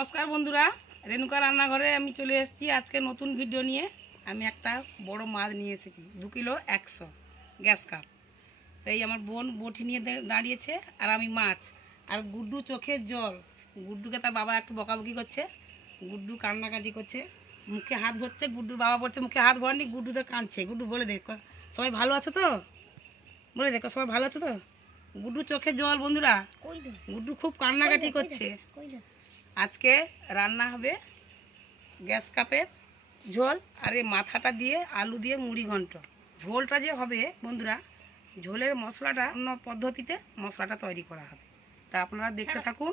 নমস্কার বন্ধুরা, রেণুকা রান্নাঘরে আমি চলে এসেছি আজকে নতুন ভিডিও নিয়ে। আমি একটা বড় মাছ নিয়ে এসেছি, 2 কিলো 100 গ্যাস কাপ। তাই আমার বোন বটি নিয়ে দাঁড়িয়েছে আর আমি মাছ, আর গুড্ডু চোখের জল। গুড্ডুকে তার বাবা একটু বকাবকি করছে, গুড্ডু কান্নাকাটি করছে, মুখে হাত ভরছে। গুড্ডুর বাবা বলছে মুখে হাত ভরনি, গুড্ডুতে কাঁদছে। গুড্ডু বলে দেখো সবাই ভালো আছো তো, বলে দেখো সবাই ভালো আছো তো। গুড্ডু চোখের জল বন্ধুরা, গুড্ডু খুব কান্নাকাটি করছে। আজকে রান্না হবে গ্যাস কাপের ঝোল, আর এই মাথাটা দিয়ে আলু দিয়ে মুড়ি ঘন্ট। ঝোলটা যে হবে বন্ধুরা, ঝোলের মশলাটা অন্য পদ্ধতিতে মশলাটা তৈরি করা হবে। তা আপনারা দেখতে থাকুন,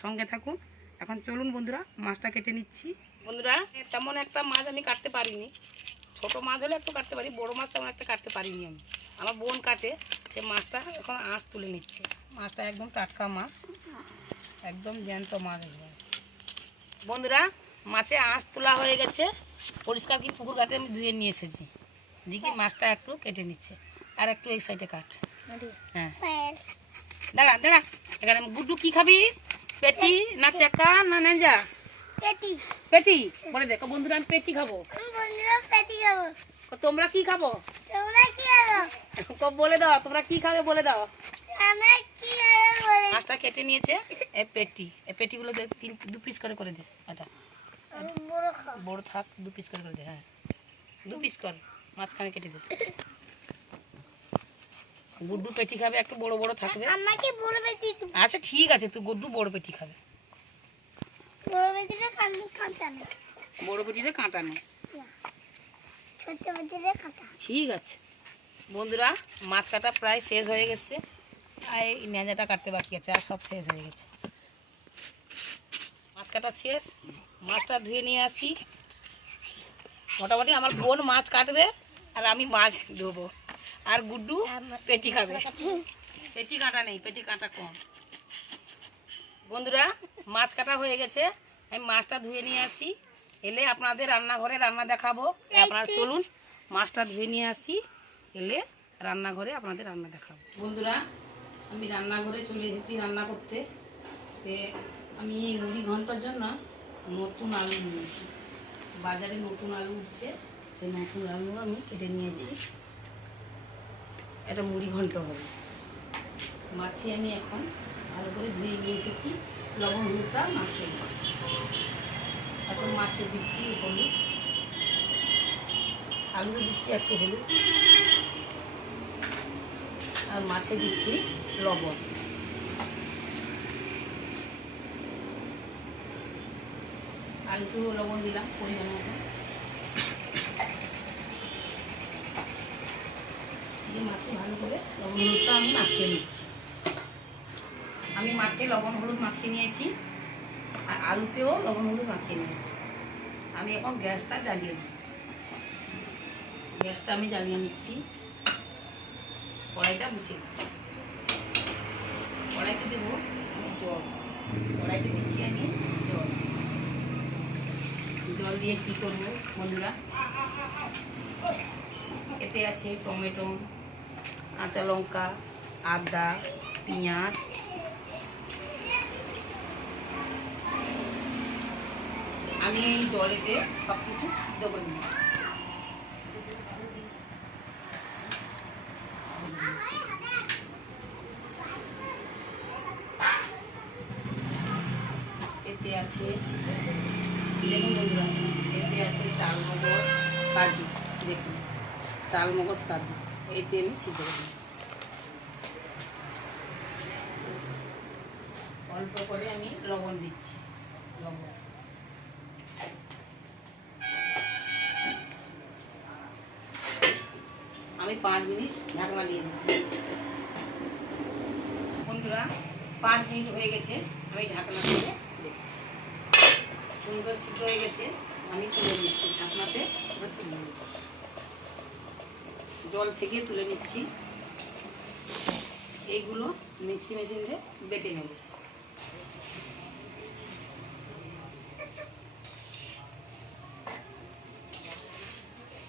সঙ্গে থাকুন। এখন চলুন বন্ধুরা, মাছটা কেটে নিচ্ছি। বন্ধুরা তেমন একটা মাছ আমি কাটতে পারিনি, ছোট মাছ হলে একটু কাটতে পারি, বড় মাছ তেমন একটা কাটতে পারিনি আমি। আমার বোন কাটে, সে মাছটা এখন আঁশ তুলে নিচ্ছে। মাছটা একদম টাটকা মাছ, একদম জ্যান্ত মাছ। বন্ধুরা মাছে আঁশ তোলা হয়ে গেছে, পরিষ্কার কি পুকুর ঘাটে আমি ধুয়ে নিয়ে এসেছি। দেখি মাছটা একটু কেটে নিচ্ছে, আর একটু এই সাইডে কাট। হ্যাঁ দাঁড়া দাঁড়া, এখানে গুড্ডু কি খাবি? পেটি না চেকা না নেঞ্জা? পেটি। পেটি বলে দেখো বন্ধুরা, আমি পেটি খাবো। তোমরা কি খাবো? বলে দাও তোমরা কি খাবে, বলে দাও। মাছটা কেটে নিয়েছে, এই পেটি, এই পেটিগুলো 2 পিস করে করে দে। এটা বড় থাক, 2 পিস করে দে। হ্যাঁ 2 পিস কর, মাঝখানে কেটে দে। গুড্ডু পেটি খাবে, একটু বড় বড় থাকবে। আচ্ছা ঠিক আছে, তুই গুড্ডু বড় পেটি খাবে। বড় পেটিতে কাঁটা নেই, ঠিক আছে। বন্ধুরা মাছ কাটা প্রায় শেষ হয়ে গেছে, আর এই নেজাটা কাটতে বাকি আছে, আর সব শেষ হয়ে গেছে। মাছ কাটা শেষ, মাছটা ধুয়ে নিয়ে আসি। মোটামুটি আমার বোন মাছ কাটবে আর আমি মাছ ধোবো, আর গুড্ডু পেটি খাবে। পেটি কাটা নেই, পেটি কাটা কম। বন্ধুরা মাছ কাটা হয়ে গেছে, আমি মাছটা ধুয়ে নিয়ে আসি, এলে আপনাদের রান্নাঘরে রান্না দেখাবো। আপনারা চলুন মাছটা ধুয়ে নিয়ে আসি, এলে রান্নাঘরে আপনাদের রান্না দেখাবো। বন্ধুরা আমি রান্নাঘরে চলে এসেছি রান্না করতে। আমি মুড়ি ঘন্টার জন্য নতুন আলু নিয়েছি, বাজারে নতুন আলু উঠছে, সেই নতুন আলু আমি কেটে নিয়েছি। এটা মুড়ি ঘন্ট হবে। মাছি আমি এখন ভালো করে ধুয়ে নিয়ে এসেছি, লবণ হলুদটা মাছে। এখন মাছে দিচ্ছি হলুদ, আলুতে দিচ্ছি একটু হলুদ, আর মাছে দিচ্ছি লবণ। আলুতেও লবণ দিলাম পরিমাণ মতো। দিয়ে মাছে ভালো করে লবণ হলুদটা আমি মাখিয়ে নিচ্ছি। আমি মাছে লবণ হলুদ মাখিয়ে নিয়েছি, আর আলুতেও লবণ হলুদ মাখিয়ে নিয়েছি। আমি এখন গ্যাসটা জ্বালিয়ে নিই। গ্যাসটা আমি জ্বালিয়ে নিচ্ছি, কড়াইটা বসিয়ে দিচ্ছি। কড়াইতে দেবো আমি জল, কড়াইতে দিচ্ছি আমি জল। জল দিয়ে কী করবো বন্ধুরা, এতে আছে টমেটো, কাঁচা লঙ্কা, আদা, পেঁয়াজ। আমি এই জলেতে সব কিছু সিদ্ধ করে নিই। এতে আছে দেখুন বন্ধুরা, এতে আছে চাল মগজ, কাজু। দেখুন চাল মগজ, কাজু, এতে আমি সিদ্ধ করে নিই। অল্প করে আমি লবণ দিচ্ছি, লবণ। আমি 5 মিনিট ঢাকনা দিয়ে দিচ্ছি। বন্ধুরা 5 মিনিট হয়ে গেছে, আমি ঢাকনা দিয়ে দেখছি সুন্দর সিদ্ধ হয়ে গেছে। আমি তুলে নিচ্ছি ঢাকনাতে, তুলে নিচ্ছি, জল থেকে তুলে নিচ্ছি। এইগুলো মিক্সি মেশিন দিয়ে বেটে নেব।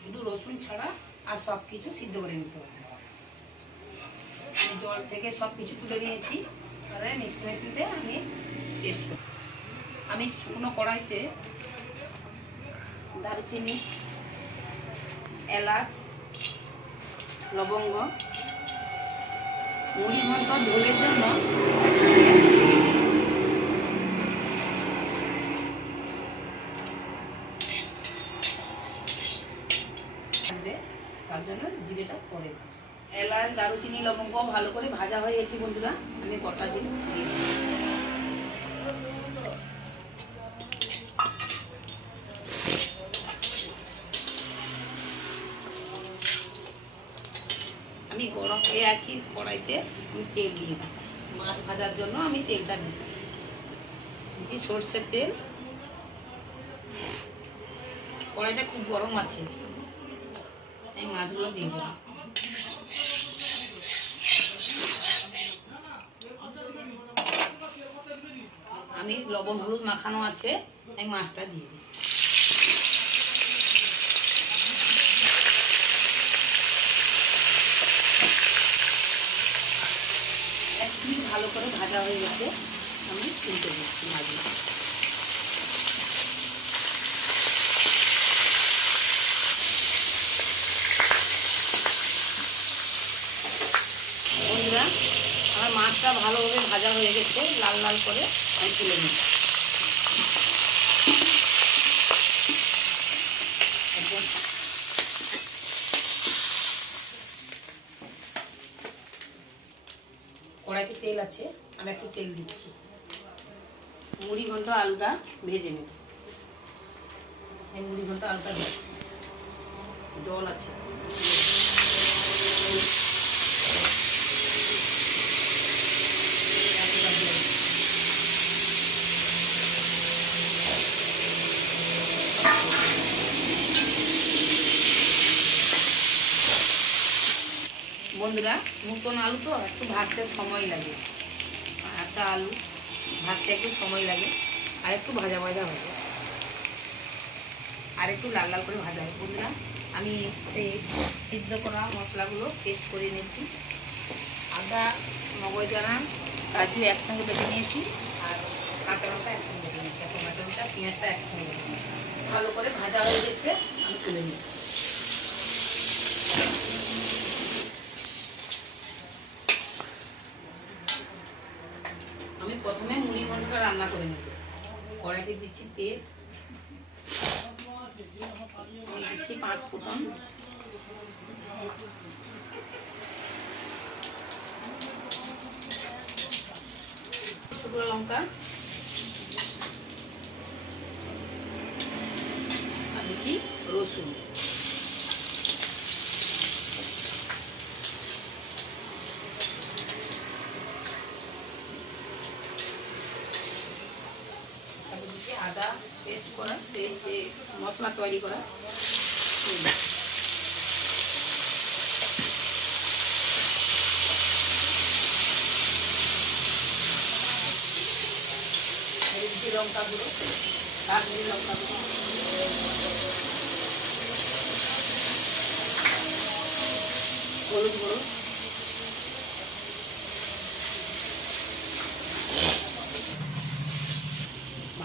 শুধু রসুন ছাড়া আর সব কিছু সিদ্ধ করে নিতে হবে। জল থেকে সব কিছু তুলে নিয়েছি, তাহলে মিক্সি মেশিনতে আমি পেস্ট করি। আমি শুকনো কড়াইতে দারুচিনি, এলাচ, লবঙ্গ, মুড়ি ঘন্ট ঝোলের জন্য তার জন্য জিরেটা পরে ভাজবো। এলাচ, দারুচিনি, লবঙ্গ ভালো করে ভাজা হয়ে গেছে বন্ধুরা, আমি গোটা জিরে দিয়েছি। আমি গরম একই কড়াইতে আমি তেল দিয়ে দিচ্ছি। মাছ ভাজার জন্য আমি তেলটা দিচ্ছি, সর্ষের তেল। কড়াইটা খুব গরম আছে, এই মাছগুলো দিয়ে দেবো। আমি লবণ হলুদ মাখানো আছে, আমি মাছটা দিয়ে দিচ্ছি। একটু ভালো করে ভাজা হয়ে গেছে, আমি তুলতে দিচ্ছি মাছগুলো। বন্ধুরা, আমার মাছটা ভালোভাবে ভাজা হয়ে গেছে, লাল লাল করে আমি তুলে নিচ্ছি। কড়াইতে তেল আছে, আমি একটু তেল দিচ্ছি। মুড়ি ঘন্ট আলুটা ভেজে নেব। এই মুড়ি ঘন্ট আলুটা ভেজে, জল আছে। বন্ধুরা, নতুন আলু তো একটু ভাজতে সময় লাগে, কাঁচা আলু ভাজতে একটু সময় লাগে, আর একটু ভাজা ভাজা হবে, আর একটু লাল লাল করে ভাজা হবে। বন্ধুরা, আমি সেই সিদ্ধ করা মশলাগুলো পেস্ট করে নিয়েছি। আদা, মগজদানা, কাজু একসঙ্গে বেটে নিয়েছি, আর কাঁচা লঙ্কা একসঙ্গে বেটে নিয়েছি, আর টমেটোটা পেঁয়াজটা একসঙ্গে বেটে নিয়েছি। ভালো করে ভাজা হয়ে গেছে, আমি তুলে নিচ্ছি। আমি প্রথমে মুড়ি ঘন্টটা রান্না করে নেব। কড়াইতে দিচ্ছি তেল, দিচ্ছি 5 ফোড়ন, শুকনো লঙ্কা, আর দিচ্ছি রসুন। আদা পেস্ট করা, সেই যে মশলা তৈরি করা, লঙ্কা গুঁড়ো, কাশ্মীরি লঙ্কা গুঁড়ো, হলুদ গুঁড়ো,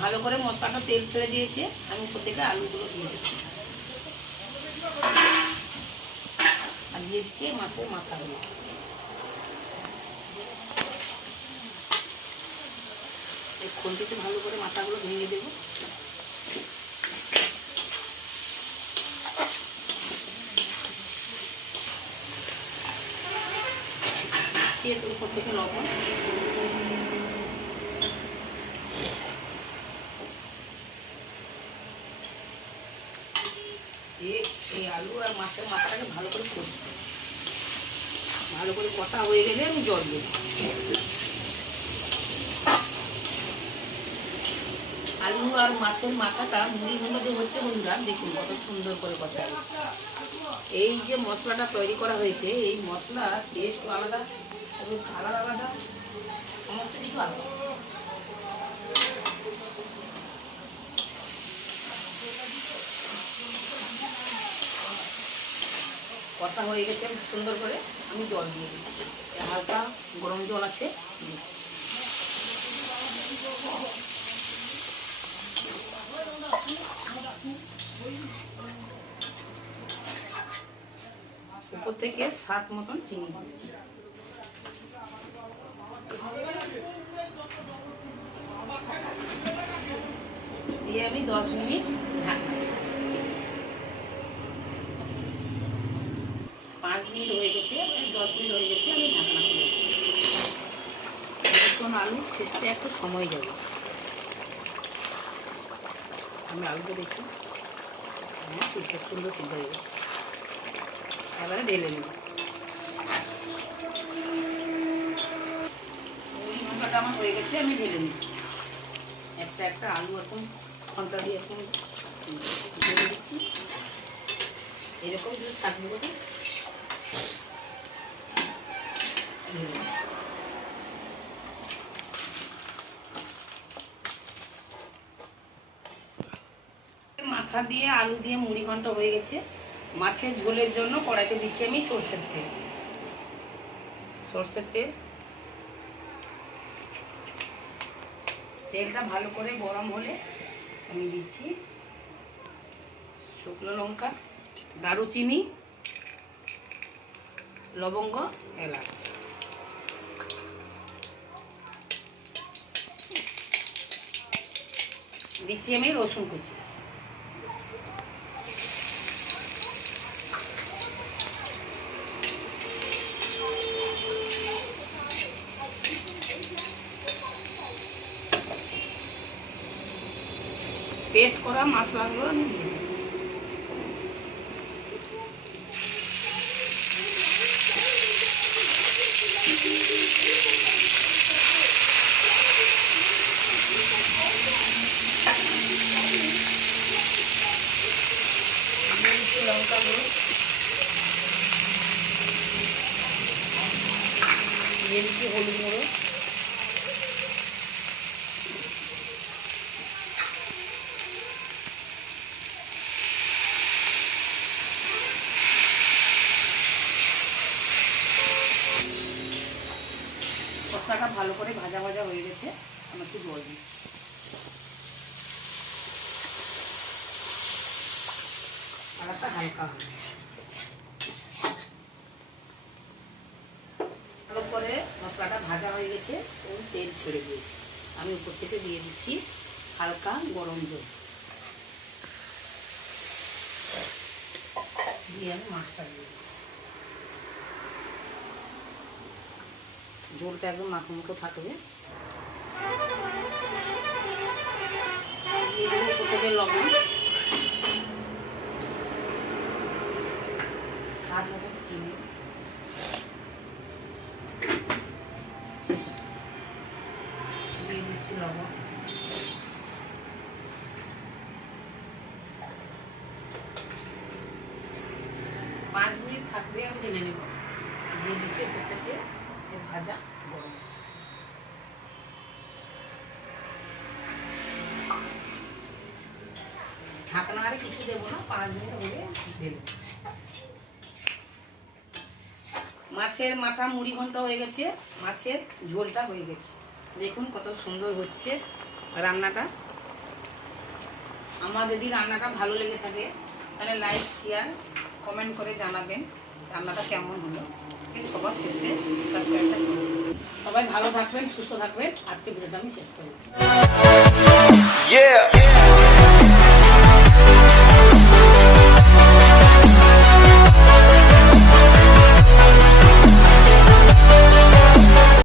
ভালো করে মশলাটা তেল ছেড়ে দিয়েছে, আমি উপর থেকে আলুগুলো দিয়ে দিচ্ছি, আর দিয়ে দিচ্ছি মাছের মাথাগুলো। এই খুন্তিতে ভালো করে মাথাগুলো ভেঙে দেবো। উপর থেকে লবণ, এই আলু আর মাছের মাথাটাকে ভালো করে কষবো। ভালো করে কষা হয়ে গেলে আমি জল দেব। আলু আর মাছের মাথাটা মুড়ি ঘন্ট যে হচ্ছে বন্ধুরা, দেখুন কত সুন্দর করে কষা হচ্ছে। এই যে মশলাটা তৈরি করা হয়েছে, এই মশলা টেস্ট আলাদা এবং কালার আলাদা, সমস্ত কিছু আলাদা। কষা হয়ে গেছে সুন্দর করে, আমি জল দিয়ে দিচ্ছি। হালকা গরম জল আছে, দিচ্ছি। ওপর থেকে স্বাদ মতন চিনি দিচ্ছি। দিয়ে আমি 10 মিনিট ঢাকনা দিচ্ছি। 5 মিনিট হয়ে গেছে, 10 মিনিট হয়ে গেছে, আমি ঢাকনা খুলে দিচ্ছি। এখন আলু সিজতে একটু সময় যাবে। আমি আলুটা দেখি, হ্যাঁ সিদ্ধ, সুন্দর সিদ্ধ হয়ে গেছে। এবারে ঢেলে নেব। মুড়ি ঘন্টাটা আমার হয়ে গেছে, আমি ঢেলে নিচ্ছি। একটা একটা আলু এখন ঘন্টা দিয়ে এখন ঢেলে দিচ্ছি। এরকম যদি থাকবে কথা মাথা দিয়ে আলু দিয়ে মুড়ি ঘন্ট হয়ে গেছে। মাছের ঝোলের জন্য কড়াইতে দিচ্ছি আমি সরষের তেল। সরষের তেল, তেলটা ভালো করে গরম হলে আমি দিচ্ছি শুকনো লঙ্কা, দারুচিনি, লবঙ্গ, এলাচ। দিচ্ছি আমি রসুন কুচি। পেস্ট করা মশলাগুলো আমি দিয়ে দিচ্ছি। লঙ্কা গুঁড়ো দিয়ে দিচ্ছি, হলুদ গুঁড়ো, মশলাটা ভালো করে ভাজা ভাজা হয়ে গেছে, আমি একটু জল দিচ্ছি। কালারটা হালকা হবে। ভালো করে মশলাটা ভাজা হয়ে গেছে এবং তেল ছেড়ে দিয়েছে। আমি উপর থেকে দিয়ে দিচ্ছি হালকা গরম জল, দিয়ে আমি মাছটা দিয়ে দিচ্ছি। ঝোলটা একদম মাখো মাখো থাকবে। দিয়ে দেবো উপর থেকে লবণ, স্বাদ মতো চিনি, দিয়ে দিচ্ছি লবণ। 5 মিনিট থাকবে, আমি ঢেলে নেব। দিয়ে দিচ্ছি উপর থেকে ভাজা গরম মশলা। ঢাকনা আর কিছু দেবো না, 5 মিনিট হলে ঢেলে। মাছের মাথা মুড়ি ঘন্ট হয়ে গেছে, মাছের ঝোলটা হয়ে গেছে। দেখুন কত সুন্দর হচ্ছে রান্নাটা। আমার যদি রান্নাটা ভালো লেগে থাকে তাহলে লাইক, শেয়ার, কমেন্ট করে জানাবেন রান্নাটা কেমন হলো। সবার শেষে সাবস্ক্রাইবটা করুন। সবাই ভালো থাকবেন, সুস্থ থাকবেন। আজকে ভিডিওটা আমি শেষ করব।